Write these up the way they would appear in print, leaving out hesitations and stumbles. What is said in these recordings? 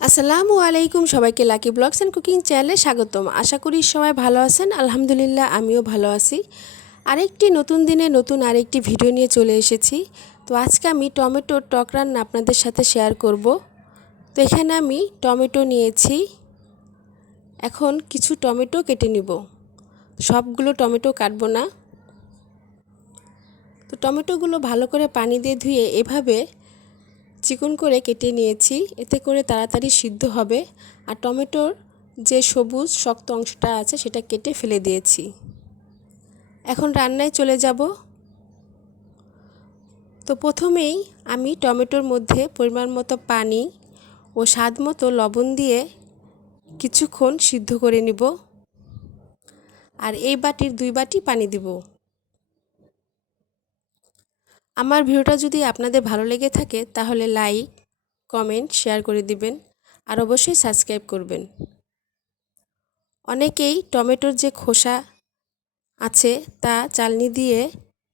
আসসালামু আলাইকুম, সবাইকে লাকি ব্লগস অ্যান্ড কুকিং চ্যানেলে স্বাগতম। আশা করি সবাই ভালো আছেন। আলহামদুলিল্লাহ আমিও ভালো আছি। আরেকটি নতুন দিনে নতুন আরেকটি ভিডিও নিয়ে চলে এসেছি। তো আজকে আমি টমেটোর টক রান্না আপনাদের সাথে শেয়ার করব। তো এখানে আমি টমেটো নিয়েছি। এখন কিছু টমেটো কেটে নিব। সবগুলো টমেটো কাটবো না। তো টমেটোগুলো ভালো করে পানি দিয়ে ধুয়ে এভাবে চিকন করে কেটে নিয়েছি, এতে করে তাড়াতাড়ি সিদ্ধ হবে। আর টমেটোর যে সবুজ শক্ত অংশটা আছে সেটা কেটে ফেলে দিয়েছি। এখন রান্নায় চলে যাব। তো প্রথমেই আমি টমেটোর মধ্যে পরিমাণ মতো পানি ও স্বাদ মতো লবণ দিয়ে কিছুক্ষণ সিদ্ধ করে নিব। আর এই বাটির 2 বাটি পানি দিব। আমার ভিডিওটা যদি আপনাদের ভালো লেগে থাকে তাহলে লাইক, কমেন্ট, শেয়ার করে দিবেন। আর অবশ্যই সাবস্ক্রাইব করবেন। অনেকেই টমেটোর যে খোসা আছে তা চালনি দিয়ে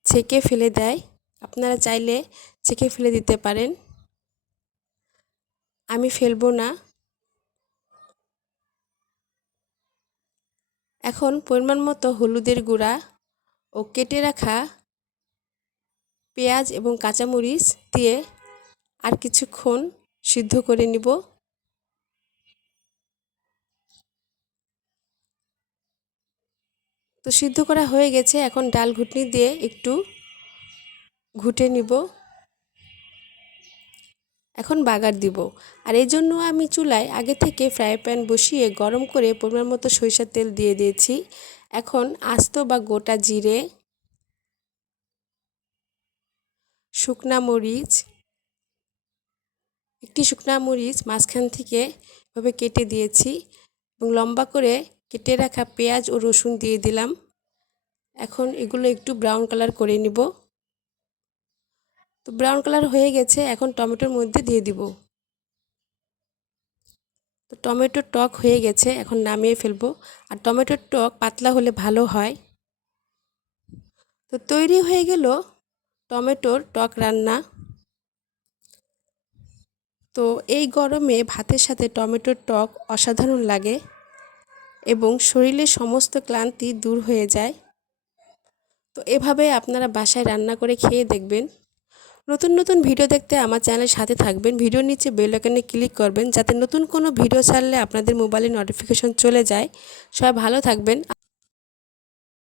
ছেঁকে ফেলে দেয়। আপনারা চাইলে ছেঁকে ফেলে দিতে পারেন, আমি ফেলবো না। এখন পরিমাণ মতো হলুদের গুঁড়া ও কেটে রাখা পেঁয়াজ এবং কাঁচামরিচ দিয়ে আর কিছুক্ষণ সিদ্ধ করে নিব। তো সিদ্ধ করা হয়ে গেছে। এখন ডাল ঘুটনি দিয়ে একটু ঘুটে নিব। এখন বাগার দিব। আর এই জন্য আমি চুলায় আগে থেকে ফ্রাই প্যান বসিয়ে গরম করে পরিমাণ মতো সরিষার তেল দিয়ে দিয়েছি। এখন আস্ত বা গোটা জিরে, শুকনা মরিচ, একটি শুকনা মরিচ মাঝখান থেকে এভাবে কেটে দিয়েছি এবং লম্বা করে কেটে রাখা পেঁয়াজ ও রসুন দিয়ে দিলাম। এখন এগুলো একটু ব্রাউন কালার করে নিব। তো ব্রাউন কালার হয়ে গেছে। এখন টমেটোর মধ্যে দিয়ে দিব। তো টমেটোর টক হয়ে গেছে, এখন নামিয়ে ফেলবো। আর টমেটোর টক পাতলা হলে ভালো হয়। তো তৈরি হয়ে গেল টমেটোর টক রান্না। তো এই গরমে ভাতের সাথে টমেটোর টক অসাধারণ লাগে এবং শরীরের সমস্ত ক্লান্তি দূর হয়ে যায়। তো এভাবে আপনারা বাসায় রান্না করে খেয়ে দেখবেন। নতুন নতুন ভিডিও দেখতে আমার চ্যানেলের সাথে থাকবেন। ভিডিওর নিচে বেল আইকনে ক্লিক করবেন যাতে নতুন কোনো ভিডিও ছাড়লে আপনাদের মোবাইলে নোটিফিকেশন চলে যায়। সবাই ভালো থাকবেন।